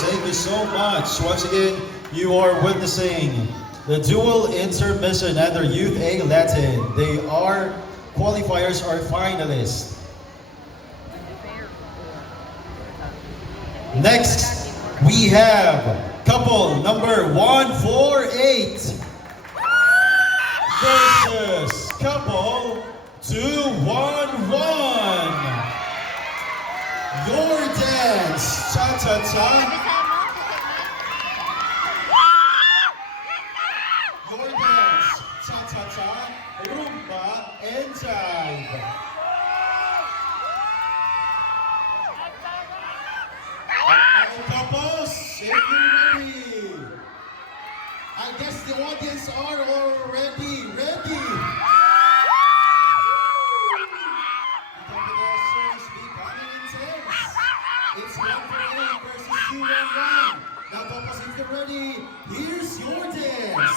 Thank you so much. Once again, you are witnessing the dual intermission under Youth A Latin. They are qualifiers or finalists. Next, we have couple number 148 versus couple 211. Your dance, cha-cha-cha. Your dance, cha-cha-cha, rumba, and jive. Alright, couples, if you're ready. I guess the audience are already ready. It's 148 versus 211. Now, couples, if you're ready, here's your dance.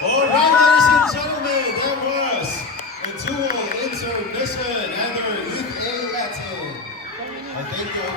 Alright, ladies and gentlemen, that was a dual intermission under Youth A Latin. I thank you already.